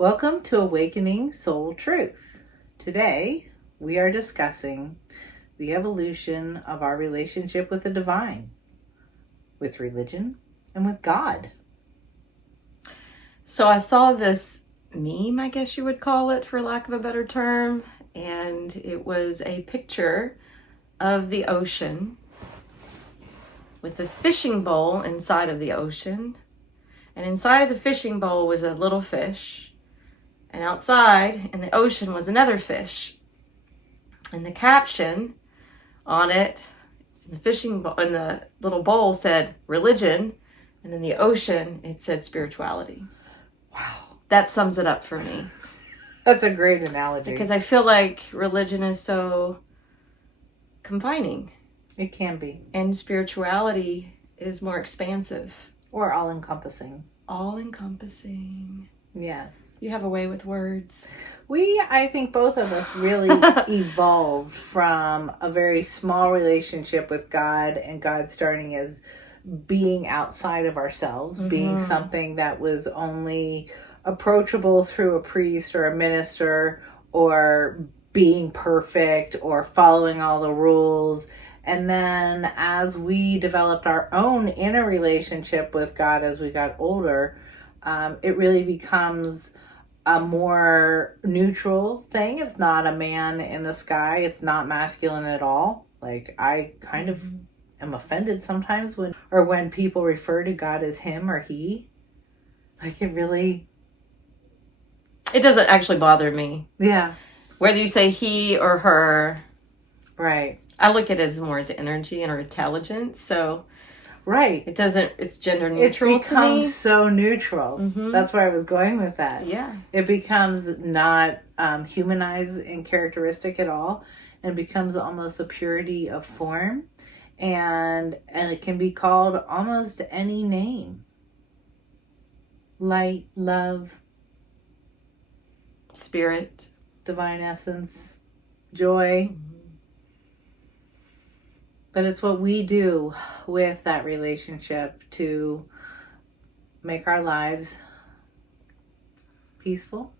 Welcome to Awakening Soul Truth. Today, we are discussing the evolution of our relationship with the divine, with religion, and with God. So I saw this meme, I guess you would call it, for lack of a better term, and it was a picture of the ocean with a fishing bowl inside of the ocean, and inside of the fishing bowl was a little fish, and outside in the ocean was another fish. And the caption on it, in the fishing bowl, in the little bowl, said religion, and in the ocean it said spirituality. Wow. That sums it up for me. That's a great analogy. Because I feel like religion is so confining. It can be. And spirituality is more expansive. Or all-encompassing. All-encompassing. Yes. You have a way with words. I think both of us really evolved from a very small relationship with God, and God starting as being outside of ourselves, being something that was only approachable through a priest or a minister, or being perfect or following all the rules. And then as we developed our own inner relationship with God as we got older, it really becomes a more neutral thing. It's not a man in the sky. It's not masculine at all. Like, I kind of am offended sometimes when people refer to God as him or he. Like, it doesn't actually bother me. Yeah. Whether you say he or her. Right. I look at it as more as energy and or intelligence. So right. It's gender neutral it to me. It becomes so neutral. That's where I was going with that. Yeah. It becomes not humanized and characteristic at all, and becomes almost a purity of form. And it can be called almost any name. Light, love, spirit, divine essence, joy. But it's what we do with that relationship to make our lives peaceful.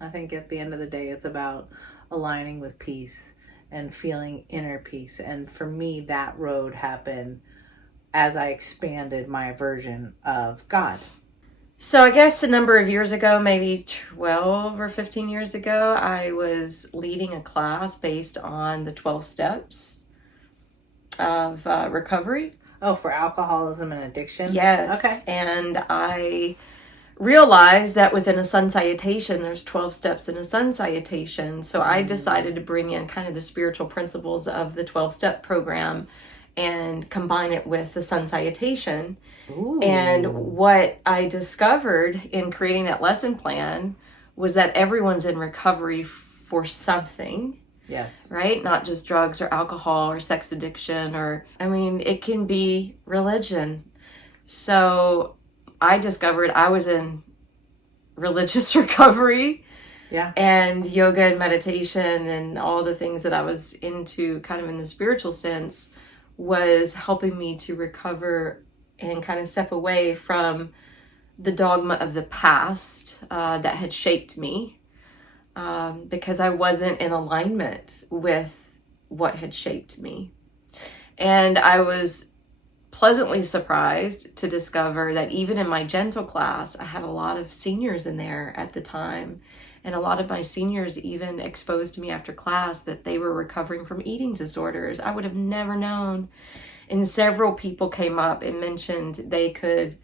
I think at the end of the day, it's about aligning with peace and feeling inner peace. And for me, that road happened as I expanded my version of God. So I guess a number of years ago, maybe 12 or 15 years ago, I was leading a class based on the 12 steps of recovery. Oh, for alcoholism and addiction? Yes. Okay. And I realized that within a sun salutation, there's 12 steps in a sun salutation. So I decided to bring in kind of the spiritual principles of the 12-step program and combine it with the sun salutation. Ooh. And what I discovered in creating that lesson plan was that everyone's in recovery for something. Yes. Right? Not just drugs or alcohol or sex addiction it can be religion. So I discovered I was in religious recovery. Yeah. And yoga and meditation and all the things that I was into kind of in the spiritual sense was helping me to recover and kind of step away from the dogma of the past that had shaped me. Because I wasn't in alignment with what had shaped me. And I was pleasantly surprised to discover that even in my gentle class, I had a lot of seniors in there at the time. And a lot of my seniors even exposed to me after class that they were recovering from eating disorders. I would have never known. And several people came up and mentioned they could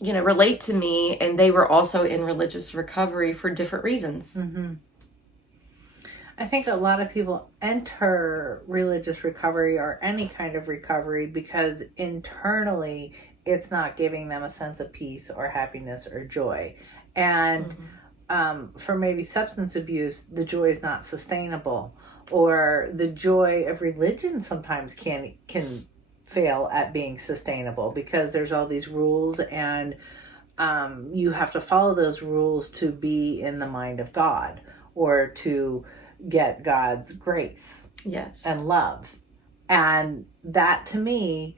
relate to me, and they were also in religious recovery for different reasons. I think a lot of people enter religious recovery or any kind of recovery because internally it's not giving them a sense of peace or happiness or joy. And for maybe substance abuse, the joy is not sustainable, or the joy of religion sometimes can fail at being sustainable because there's all these rules, and you have to follow those rules to be in the mind of God or to get God's grace yes, and love. And that to me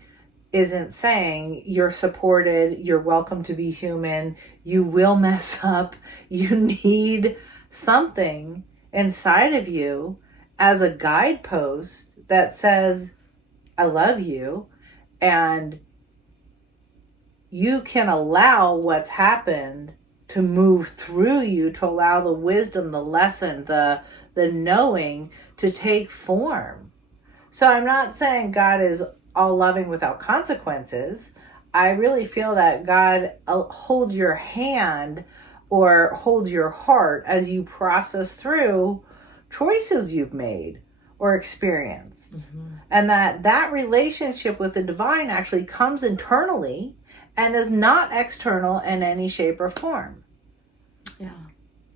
isn't saying you're supported, you're welcome to be human, you will mess up, you need something inside of you as a guidepost that says, I love you, and you can allow what's happened to move through you, to allow the wisdom, the lesson, the knowing to take form. So I'm not saying God is all loving without consequences. I really feel that God holds your hand or holds your heart as you process through choices you've made or experienced. Mm-hmm. And that relationship with the divine actually comes internally and is not external in any shape or form. Yeah.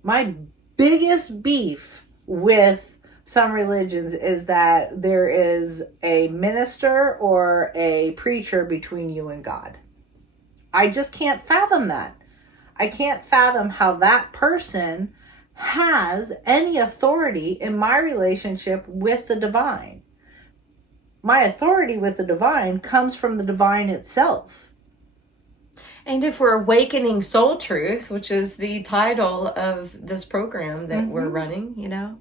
My biggest beef with some religions is that there is a minister or a preacher between you and God. I just can't fathom that. I can't fathom how that person has any authority in my relationship with the divine. My authority with the divine comes from the divine itself. And if we're awakening soul truth, which is the title of this program that we're running, you know,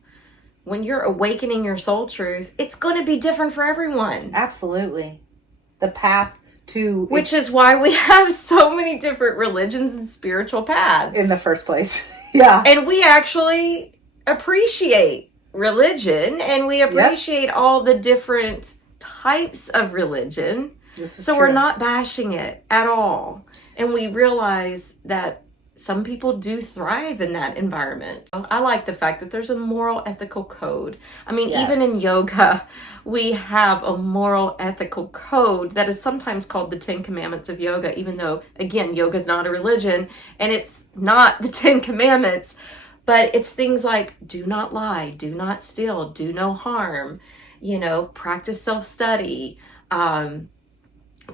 when you're awakening your soul truth, it's going to be different for everyone. Absolutely. The path to... Which is why we have so many different religions and spiritual paths. In the first place. Yeah. And we actually appreciate religion, and we appreciate all the different types of religion. So we're not bashing it at all. And we realize that some people do thrive in that environment. I like the fact that there's a moral ethical code. I mean, even in yoga, we have a moral ethical code that is sometimes called the 10 Commandments of yoga, even though, again, yoga is not a religion and it's not the 10 Commandments, but it's things like do not lie, do not steal, do no harm, you know, practice self-study,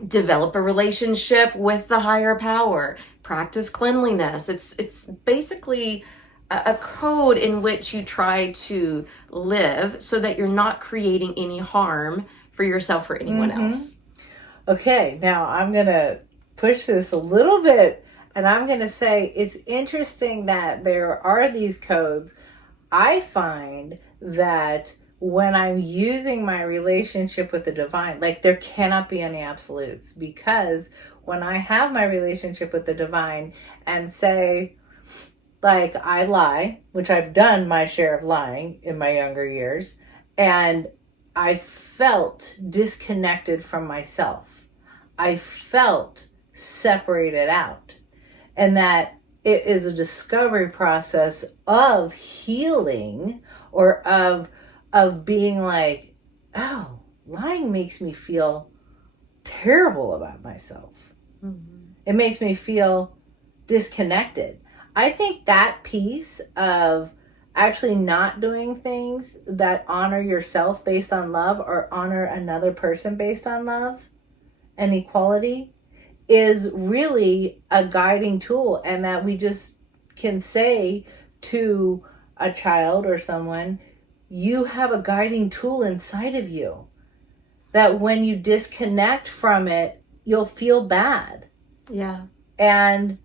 develop a relationship with the higher power, practice cleanliness. It's basically a code in which you try to live so that you're not creating any harm for yourself or anyone else. Okay, now I'm going to push this a little bit, and I'm going to say it's interesting that there are these codes. I find that when I'm using my relationship with the divine, like there cannot be any absolutes, because when I have my relationship with the divine and say, like, I lie, which I've done my share of lying in my younger years, and I felt disconnected from myself. I felt separated out, and that it is a discovery process of healing or of being like, oh, lying makes me feel terrible about myself. It makes me feel disconnected. I think that piece of actually not doing things that honor yourself based on love or honor another person based on love and equality is really a guiding tool, and that we just can say to a child or someone, you have a guiding tool inside of you that when you disconnect from it, you'll feel bad. Yeah. And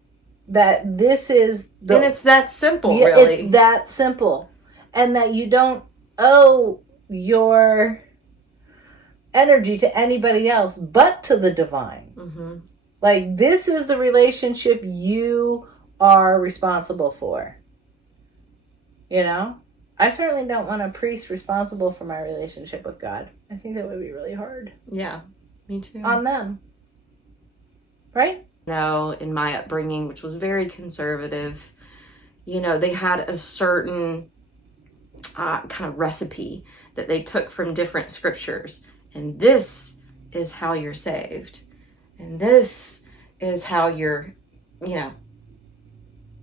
that this is... and it's that simple, really. It's that simple. And that you don't owe your energy to anybody else but to the divine. Like, this is the relationship you are responsible for. You know? I certainly don't want a priest responsible for my relationship with God. I think that would be really hard. Yeah, me too. On them. Right? No, in my upbringing, which was very conservative, you know, they had a certain kind of recipe that they took from different scriptures. And this is how you're saved. And this is how you're, you know,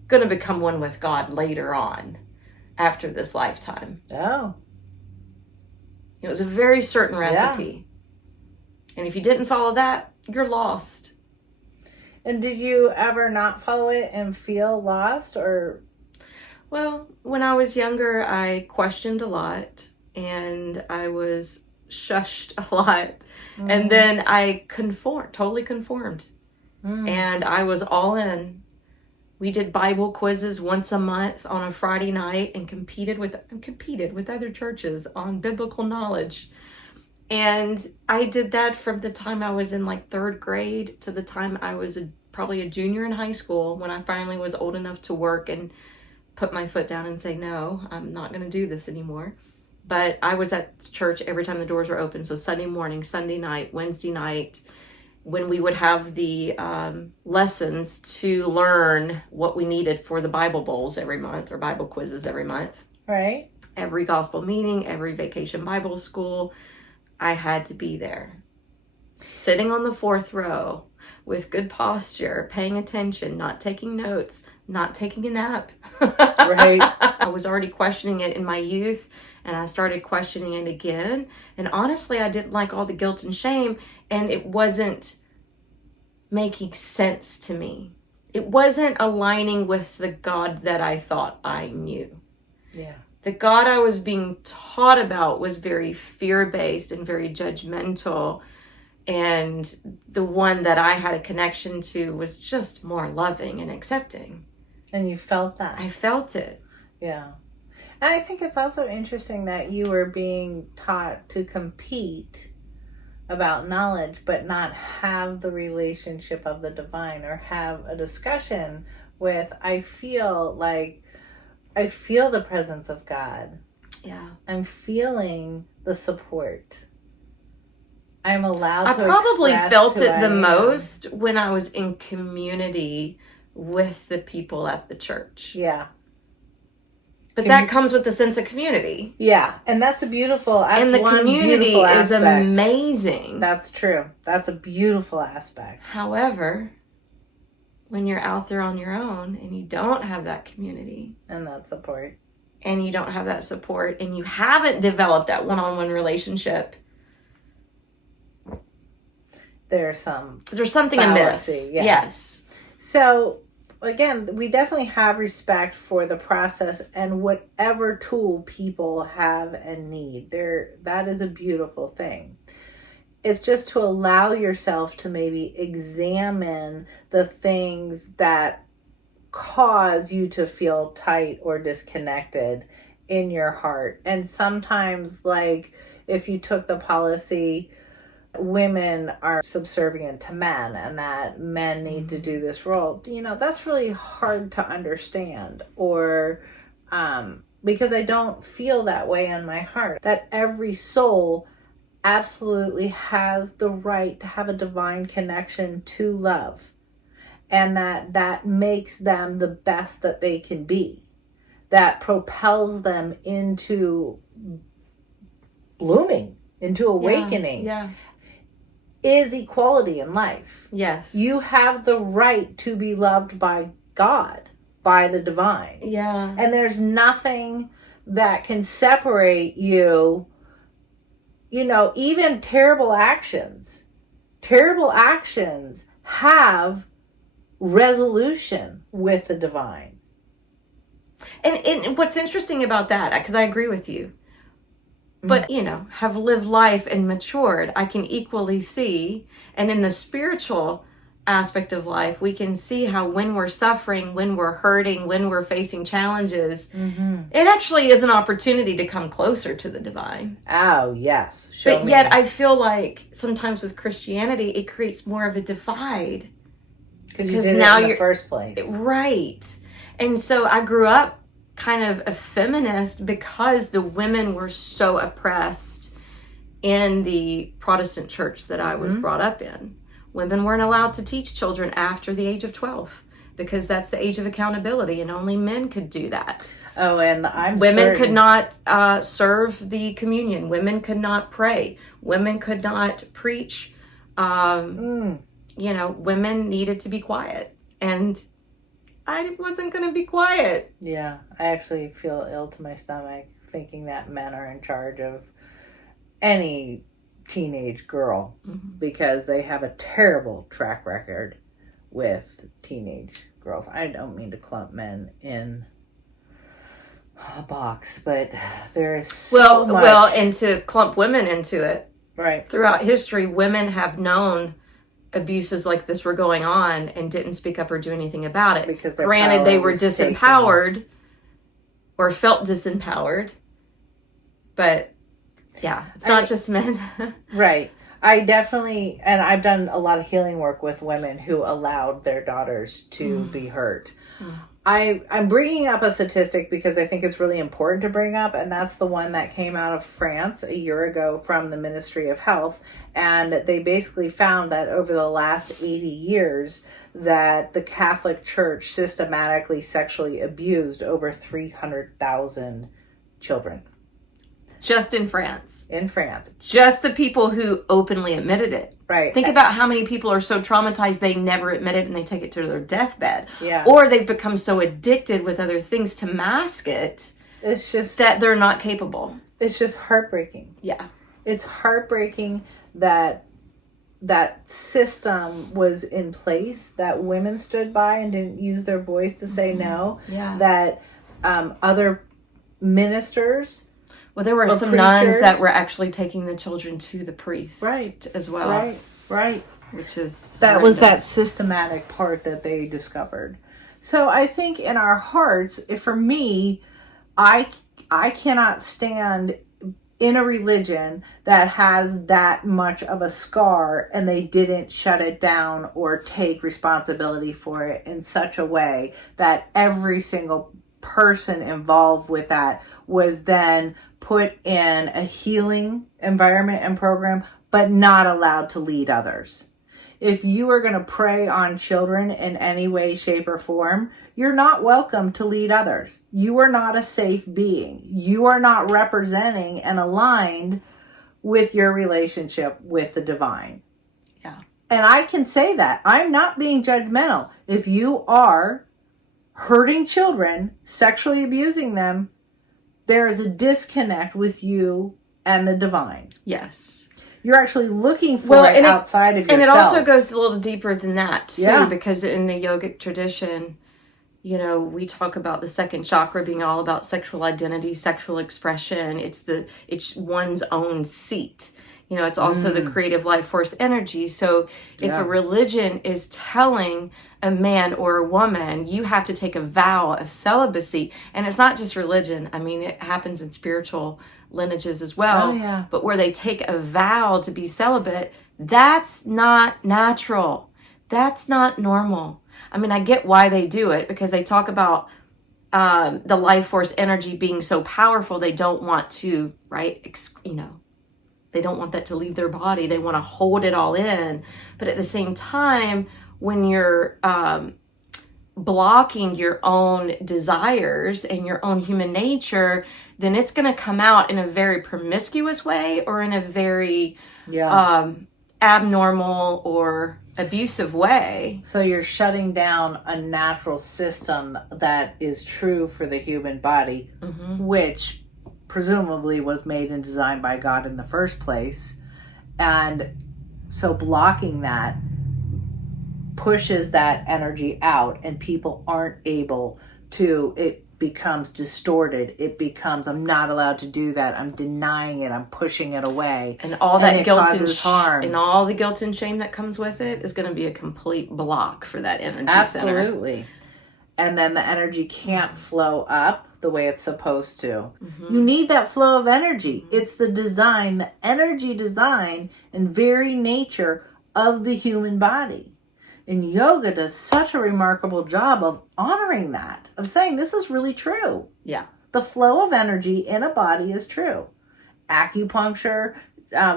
going to become one with God later on. After this lifetime. Oh. It was a very certain recipe. Yeah. And if you didn't follow that, you're lost. And did you ever not follow it and feel lost, or? Well, when I was younger, I questioned a lot, and I was shushed a lot. And then I totally conformed. And I was all in. We did Bible quizzes once a month on a Friday night and competed with other churches on biblical knowledge. And I did that from the time I was in like 3rd grade to the time I was probably a junior in high school, when I finally was old enough to work and put my foot down and say, no, I'm not going to do this anymore. But I was at church every time the doors were open. So Sunday morning, Sunday night, Wednesday night, when we would have the lessons to learn what we needed for the Bible bowls every month, or Bible quizzes every month. Right. Every gospel meeting, every vacation Bible school, I had to be there. Sitting on the 4th row with good posture, paying attention, not taking notes, not taking a nap. Right. I was already questioning it in my youth, and I started questioning it again. And honestly, I didn't like all the guilt and shame, and it wasn't making sense to me. It wasn't aligning with the God that I thought I knew. Yeah. The God I was being taught about was very fear-based and very judgmental. And the one that I had a connection to was just more loving and accepting. And you felt that. I felt it. Yeah. And I think it's also interesting that you were being taught to compete about knowledge, but not have the relationship of the divine, or have a discussion with, I feel the presence of God. Yeah. I'm feeling the support. I'm allowed I to probably express felt who it I the am. most when I was in community with the people at the church. Yeah. But that comes with the sense of community. Yeah, and that's the community is aspect. amazing. That's true. That's a beautiful aspect. However, when you're out there on your own and you don't have that community, And that support. and you don't have that support, and you haven't developed that one-on-one relationship, There's something fallacy, amiss. yeah. Yes. So, again, we definitely have respect for the process and whatever tool people have and need. That is a beautiful thing. It's just to allow yourself to maybe examine the things that cause you to feel tight or disconnected in your heart. And sometimes, like, if you took the policy, women are subservient to men and that men need to do this role, that's really hard to understand. Or because I don't feel that way in my heart, that every soul absolutely has the right to have a divine connection to love, and that makes them the best that they can be, that propels them into blooming, into awakening. Yeah. Is equality in life. Yes. You have the right to be loved by God, by the divine. Yeah. And there's nothing that can separate you, even terrible actions. Terrible actions have resolution with the divine. And what's interesting about that, because I agree with you, but, have lived life and matured, I can equally see, and in the spiritual aspect of life, we can see how when we're suffering, when we're hurting, when we're facing challenges, it actually is an opportunity to come closer to the divine. Oh, yes. But yet I feel like sometimes with Christianity, it creates more of a divide. Because you did it in the first place. Right. And so I grew up kind of a feminist because the women were so oppressed in the Protestant church that I was brought up in. Women weren't allowed to teach children after the age of 12 because that's the age of accountability, and only men could do that. Oh, and women could not serve the communion. Women could not pray. Women could not preach. Women needed to be quiet, and I wasn't going to be quiet. Yeah, I actually feel ill to my stomach thinking that men are in charge of any teenage girl because they have a terrible track record with teenage girls. I don't mean to clump men in a box, but there is so much. Well, and to clump women into it. Right. Throughout history, women have known abuses like this were going on and didn't speak up or do anything about it. Because granted, they were disempowered or felt disempowered, but yeah, it's not just men. Right. I definitely, and I've done a lot of healing work with women who allowed their daughters to be hurt. I'm bringing up a statistic because I think it's really important to bring up, and that's the one that came out of France a year ago from the Ministry of Health, and they basically found that over the last 80 years that the Catholic Church systematically sexually abused over 300,000 children. Just in France. In France. Just the people who openly admitted it. Right. Think about how many people are so traumatized they never admit it and they take it to their deathbed. Yeah. Or they've become so addicted with other things to mask it. It's just that they're not capable. It's just heartbreaking. Yeah. It's heartbreaking that that system was in place, that women stood by and didn't use their voice to say no. Yeah. That other ministers. Well, there were some preachers. nuns that were actually taking the children to the priest, right, as well. Right. Which is that horrendous. was that systematic part that they discovered. So I think in our hearts, for me, I cannot stand in a religion that has that much of a scar and they didn't shut it down or take responsibility for it in such a way that every single person involved with that was then put in a healing environment and program, but not allowed to lead others. If you are going to prey on children in any way, shape, or form, you're not welcome to lead others. You are not a safe being. You are not representing and aligned with your relationship with the divine. Yeah. And I can say that. I'm not being judgmental. If you are hurting children, sexually abusing them, there is a disconnect with you and the divine. Yes. You're actually looking for it outside of yourself. And it also goes a little deeper than that, too, yeah. Because in the yogic tradition, you know, we talk about the second chakra being all about sexual identity, sexual expression. It's one's own seat. You know, it's also the creative life force energy. So if a religion is telling a man or a woman, you have to take a vow of celibacy, and it's not just religion. I mean, it happens in spiritual lineages as well. Oh, yeah. But where they take a vow to be celibate, that's not natural. That's not normal. I mean, I get why they do it, because they talk about the life force energy being so powerful. They don't want to, they don't want that to leave their body. They want to hold it all in. But at the same time, when you're blocking your own desires and your own human nature, then it's going to come out in a very promiscuous way or in a very abnormal or abusive way. So you're shutting down a natural system that is true for the human body, which presumably was made and designed by God in the first place. And so blocking that pushes that energy out, and people aren't able to, it becomes distorted. It becomes, I'm not allowed to do that. I'm denying it. I'm pushing it away. And all that guilt causes harm. And all the guilt and shame that comes with it is going to be a complete block for that energy Absolutely. center. And then the energy can't flow up the way it's supposed to. You need that flow of energy. It's the design, the energy design and very nature of the human body. And yoga does such a remarkable job of honoring that, of saying this is really true. Yeah. The flow of energy in a body is true. Acupuncture,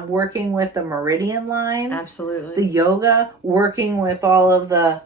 working with the meridian lines. Absolutely. The yoga, working with all of the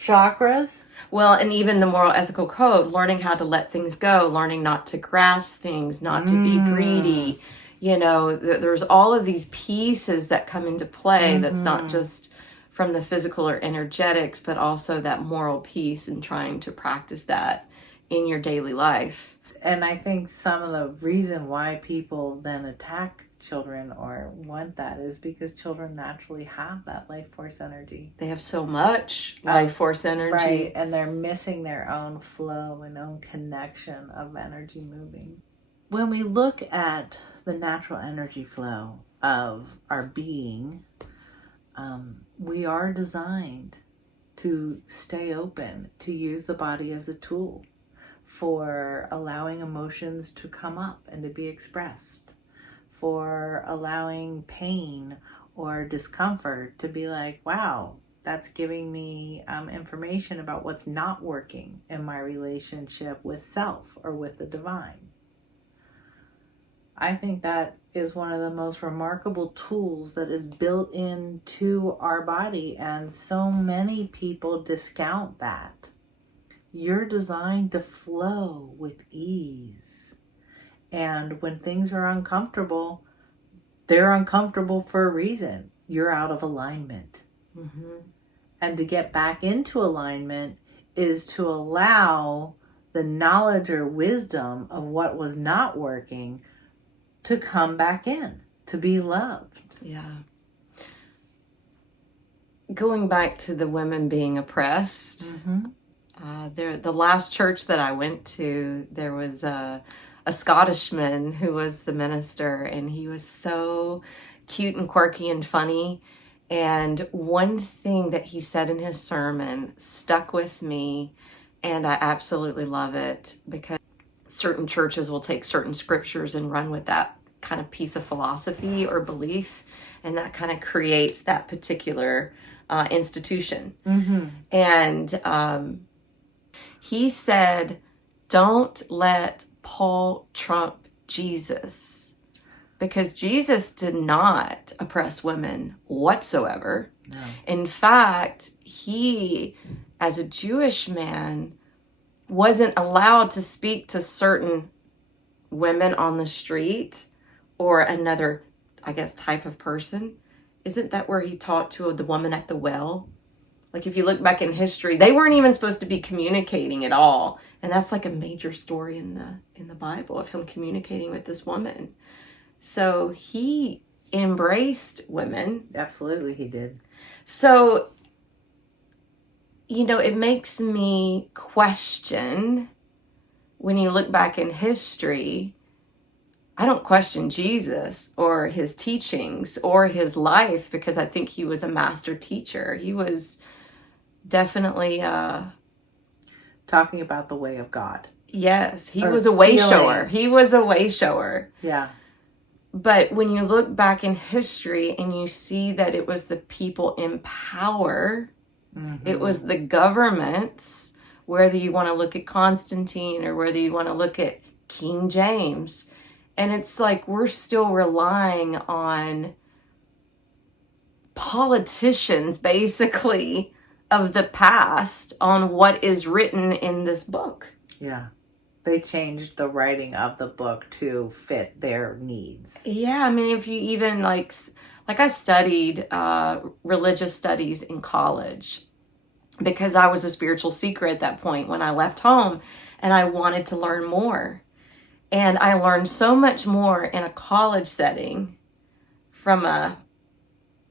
chakras. Well, and even the moral ethical code, learning how to let things go, learning not to grasp things, not to be greedy. You know, there's all of these pieces that come into play that's not just from the physical or energetics, but also that moral piece and trying to practice that in your daily life. And I think some of the reason why people then attack children or want that is because children naturally have that life force energy. They have so much life force energy. Right, and they're missing their own flow and own connection of energy moving. When we look at the natural energy flow of our being, we are designed to stay open, to use the body as a tool for allowing emotions to come up and to be expressed, for allowing pain or discomfort to be like, wow, that's giving me information about what's not working in my relationship with self or with the divine. I think that is one of the most remarkable tools that is built into our body, and so many people discount that. You're designed to flow with ease. And when things are uncomfortable, they're uncomfortable for a reason. You're out of alignment. Mm-hmm. And to get back into alignment is to allow the knowledge or wisdom of what was not working to come back in, to be loved. Yeah. Going back to the women being oppressed, the last church that I went to, there was a Scottishman who was the minister, and he was so cute and quirky and funny. And one thing that he said in his sermon stuck with me, and I absolutely love it, because certain churches will take certain scriptures and run with that kind of piece of philosophy or belief, and that kind of creates that particular institution. And he said, don't let Paul trump Jesus, because Jesus did not oppress women whatsoever. No. In fact, he, as a Jewish man, wasn't allowed to speak to certain women on the street or another, I guess, type of person. Isn't that where he talked to the woman at the well? Like, if you look back in history, they weren't even supposed to be communicating at all. And that's like a major story in the Bible of him communicating with this woman. So he embraced women. Absolutely, he did. So, it makes me question, when you look back in history, I don't question Jesus or his teachings or his life, because I think he was a master teacher. He was definitely talking about the way of God. Yes, he was a way shower. He was a way shower. Yeah. But when you look back in history and you see that it was the people in power, it was the governments, whether you want to look at Constantine or whether you want to look at King James, and it's like we're still relying on politicians, basically, of the past on what is written in this book. Yeah. They changed the writing of the book to fit their needs. Yeah, I mean, if you even like I studied religious studies in college because I was a spiritual seeker at that point when I left home, and I wanted to learn more. And I learned so much more in a college setting from a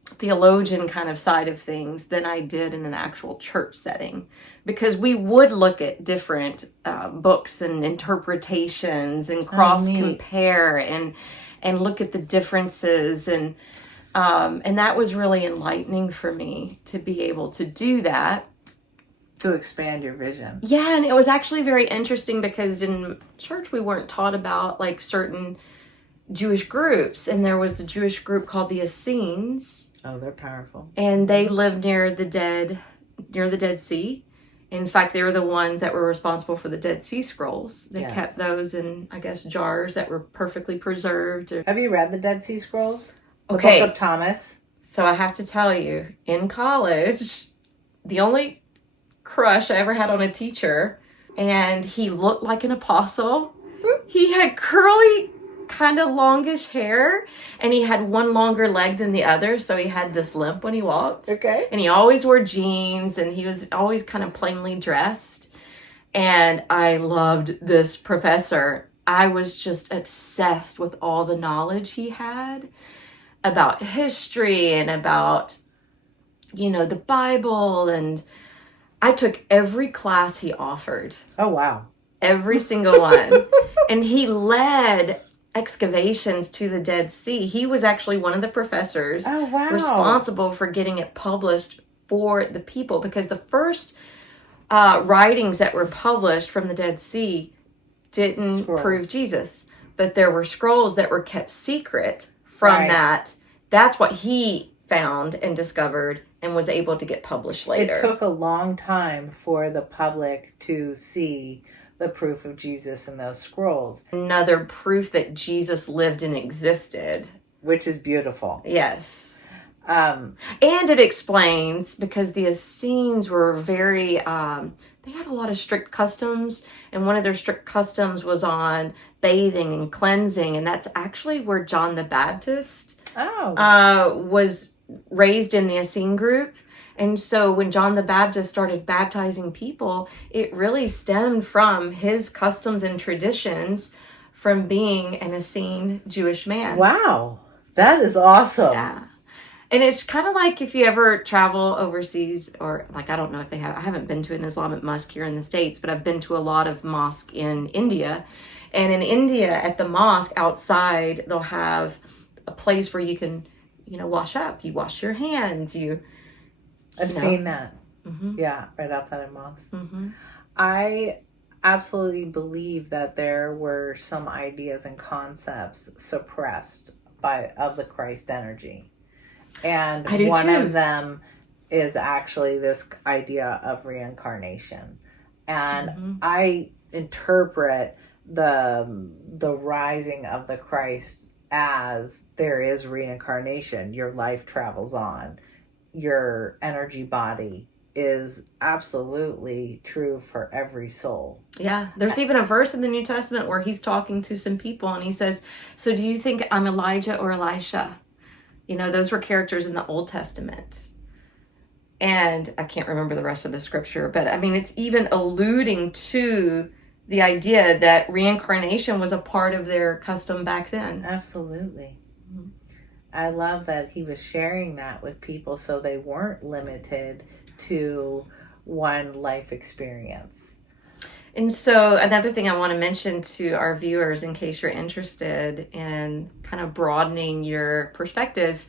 theologian kind of side of things than I did in an actual church setting, because we would look at different books and interpretations and cross compare and look at the differences, and that was really enlightening for me to be able to do that. To expand your vision. Yeah, and it was actually very interesting because in church we weren't taught about like certain Jewish groups, and there was a Jewish group called the Essenes. Oh, they're powerful. And they lived near the Dead Sea. In fact, they were the ones that were responsible for the Dead Sea Scrolls. They kept those in, I guess, jars that were perfectly preserved. Have you read the Dead Sea Scrolls? The Okay. Book of Thomas? So I have to tell you, in college, the only crush I ever had on a teacher, and he looked like an apostle. He had curly, kind of longish hair, and he had one longer leg than the other, so he had this limp when he walked. Okay. And he always wore jeans, and he was always kind of plainly dressed. And I loved this professor. I was just obsessed with all the knowledge he had about history and about, the Bible. And I took every class he offered. Oh, wow. Every single one. And he led excavations to the Dead Sea. He was actually one of the professors responsible for getting it published for the people, because the first writings that were published from the Dead Sea didn't prove Jesus, but there were scrolls that were kept secret from that. That's what he found and discovered and was able to get published later. It took a long time for the public to see the proof of Jesus in those scrolls. Another proof that Jesus lived and existed. Which is beautiful. Yes. And it explains, because the Essenes were very, they had a lot of strict customs, and one of their strict customs was on bathing and cleansing, and that's actually where John the Baptist was raised, in the Essene group. And so when John the Baptist started baptizing people, it really stemmed from his customs and traditions from being an Essene Jewish man. Wow, that is awesome. Yeah. And it's kind of like if you ever travel overseas, or like, I don't know if they have, I haven't been to an Islamic mosque here in the States, but I've been to a lot of mosques in India. And in India, at the mosque outside, they'll have a place where you can, wash up. You wash your hands. I've seen that. Mm-hmm. Yeah, right outside of mosque. Mm-hmm. I absolutely believe that there were some ideas and concepts suppressed of the Christ energy. And one of them is actually this idea of reincarnation. And I interpret the rising of the Christ as there is reincarnation. Your life travels on. Your energy body is absolutely true for every soul. Yeah. There's even a verse in the New Testament where he's talking to some people and he says, so do you think I'm Elijah or Elisha? Those were characters in the Old Testament. And I can't remember the rest of the scripture, but it's even alluding to the idea that reincarnation was a part of their custom back then. Absolutely. Mm-hmm. I love that he was sharing that with people so they weren't limited to one life experience. And so another thing I want to mention to our viewers, in case you're interested in kind of broadening your perspective,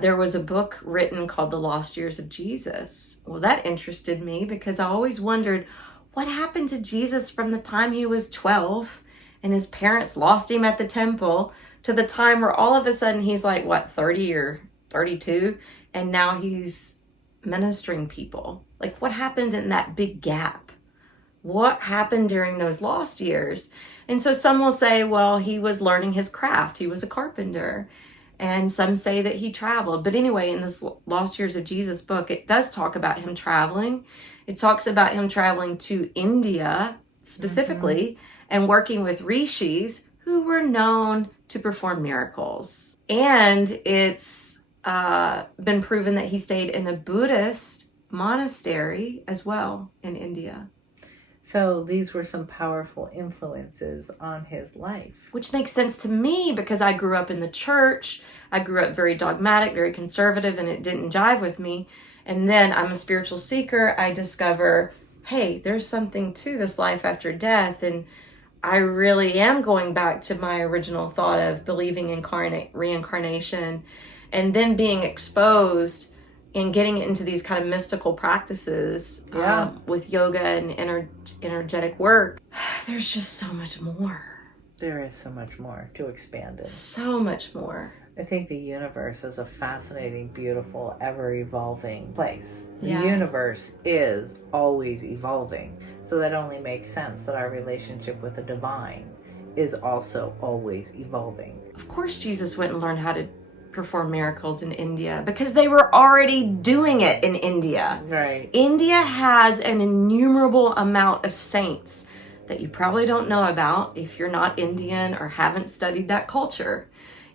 there was a book written called The Lost Years of Jesus. Well, that interested me because I always wondered what happened to Jesus from the time he was 12 and his parents lost him at the temple to the time where all of a sudden he's like, 30 or 32, and now he's ministering people. Like, what happened in that big gap? What happened during those lost years? And so some will say, well, he was learning his craft. He was a carpenter. And some say that he traveled. But anyway, in this Lost Years of Jesus book, it does talk about him traveling. It talks about him traveling to India specifically and working with rishis who were known to perform miracles. And it's been proven that he stayed in a Buddhist monastery as well in India. So these were some powerful influences on his life. Which makes sense to me because I grew up in the church. I grew up very dogmatic, very conservative, and it didn't jive with me. And then I'm a spiritual seeker. I discover, hey, there's something to this life after death. And I really am going back to my original thought of believing in reincarnation, and then being exposed and getting into these kind of mystical practices with yoga and energetic work. There's just so much more. There is so much more to expand in. So much more. I think the universe is a fascinating, beautiful, ever-evolving place. Yeah. The universe is always evolving. So that only makes sense that our relationship with the divine is also always evolving. Of course, Jesus went and learned how to perform miracles in India because they were already doing it in India. Right. India has an innumerable amount of saints that you probably don't know about if you're not Indian or haven't studied that culture.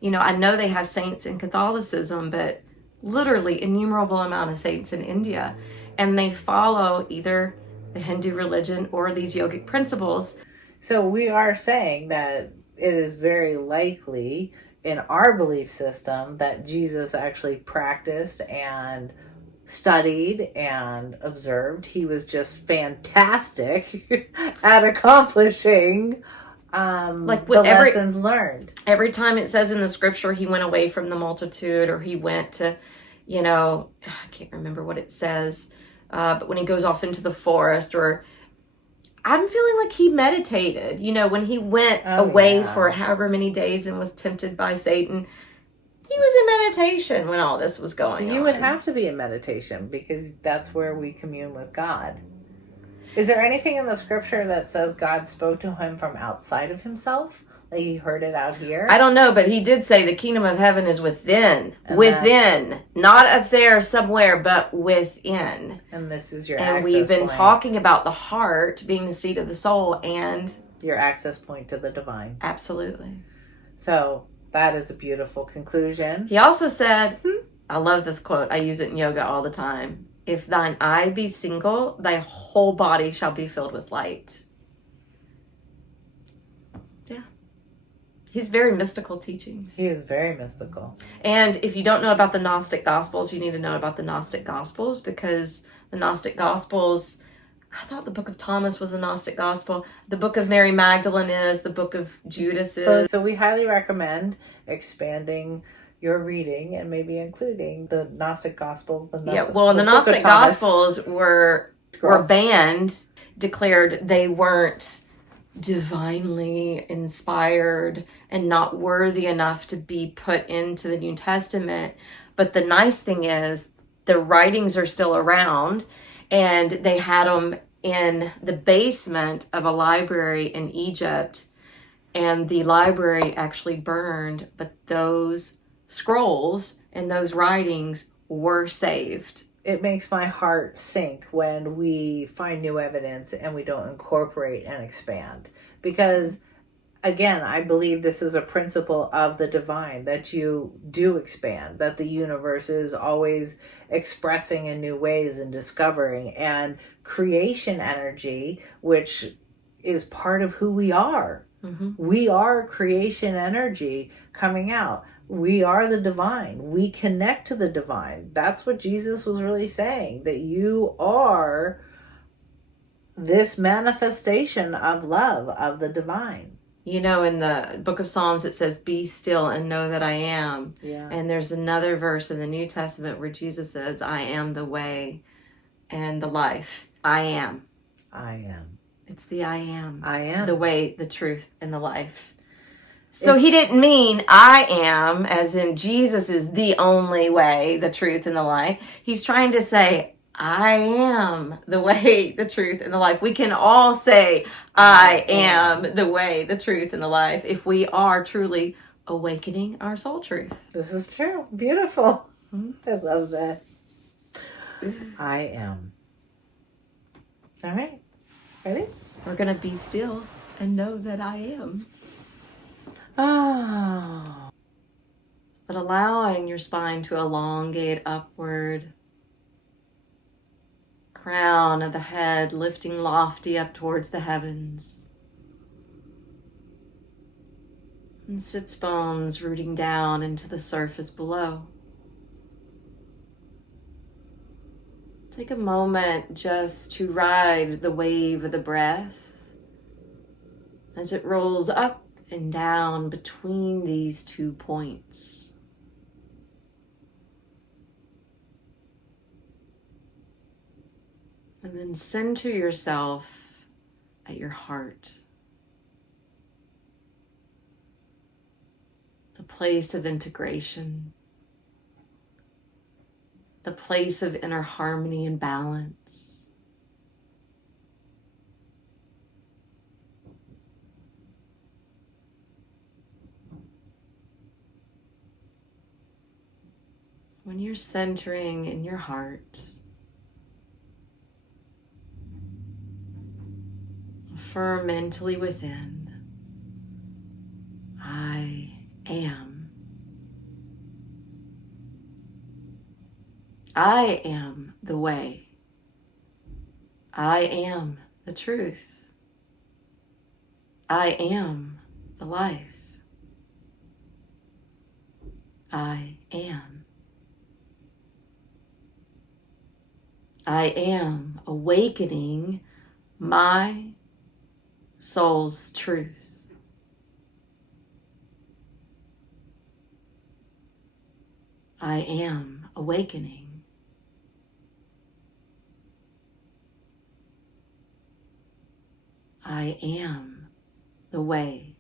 I know they have saints in Catholicism, but literally innumerable amount of saints in India. And they follow either the Hindu religion or these yogic principles. So we are saying that it is very likely in our belief system that Jesus actually practiced and studied and observed. He was just fantastic at accomplishing Like the lessons learned. Every time it says in the scripture he went away from the multitude, or he went to, I can't remember what it says, but when he goes off into the forest, or I'm feeling like he meditated, when he went away for however many days and was tempted by Satan. He was in meditation when all this was going on. You would have to be in meditation because that's where we commune with God. Is there anything in the scripture that says God spoke to him from outside of himself? Like he heard it out here? I don't know, but he did say the kingdom of heaven is within. Not up there somewhere, but within. And this is your access point. And we've been talking about the heart being the seat of the soul and your access point to the divine. Absolutely. So that is a beautiful conclusion. He also said, I love this quote, I use it in yoga all the time. If thine eye be single, thy whole body shall be filled with light. Yeah. He's very mystical teachings. He is very mystical. And if you don't know about the Gnostic Gospels, you need to know about the Gnostic Gospels, because the Gnostic Gospels, I thought the book of Thomas was a Gnostic Gospel. The book of Mary Magdalene is. The book of Judas is. So we highly recommend expanding your reading and maybe including the Gnostic Gospels. The Gnostic Gospels were banned, declared they weren't divinely inspired and not worthy enough to be put into the New Testament. But the nice thing is the writings are still around, and they had them in the basement of a library in Egypt, and the library actually burned, but those scrolls and those writings were saved. It makes my heart sink when we find new evidence and we don't incorporate and expand. Because, again, I believe this is a principle of the divine, that you do expand, that the universe is always expressing in new ways and discovering. And creation energy, which is part of who we are. Mm-hmm. We are creation energy coming out. We are the divine. We connect to the divine. That's what Jesus was really saying, that you are this manifestation of love, of the divine. In the book of Psalms, it says, be still and know that I am. Yeah. And there's another verse in the New Testament where Jesus says, I am the way and the life. I am. I am. It's the I am. I am. The way, the truth, and the life. So he didn't mean I am, as in Jesus is the only way, the truth, and the life. He's trying to say, I am the way, the truth, and the life. We can all say, I am the way, the truth, and the life, if we are truly awakening our soul truth. This is true. Beautiful. I love that. I am. All right. Ready? We're going to be still and know that I am. Oh. But allowing your spine to elongate upward. Crown of the head lifting lofty up towards the heavens. And sits bones rooting down into the surface below. Take a moment just to ride the wave of the breath as it rolls up and down between these 2 points. And then center yourself at your heart, the place of integration, the place of inner harmony and balance. When you're centering in your heart, affirm mentally within, I am. I am the way. I am the truth. I am the life. I am. I am awakening my soul's truth. I am awakening. I am the way,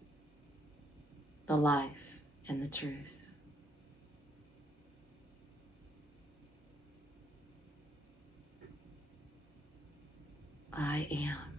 the life, and the truth. I am.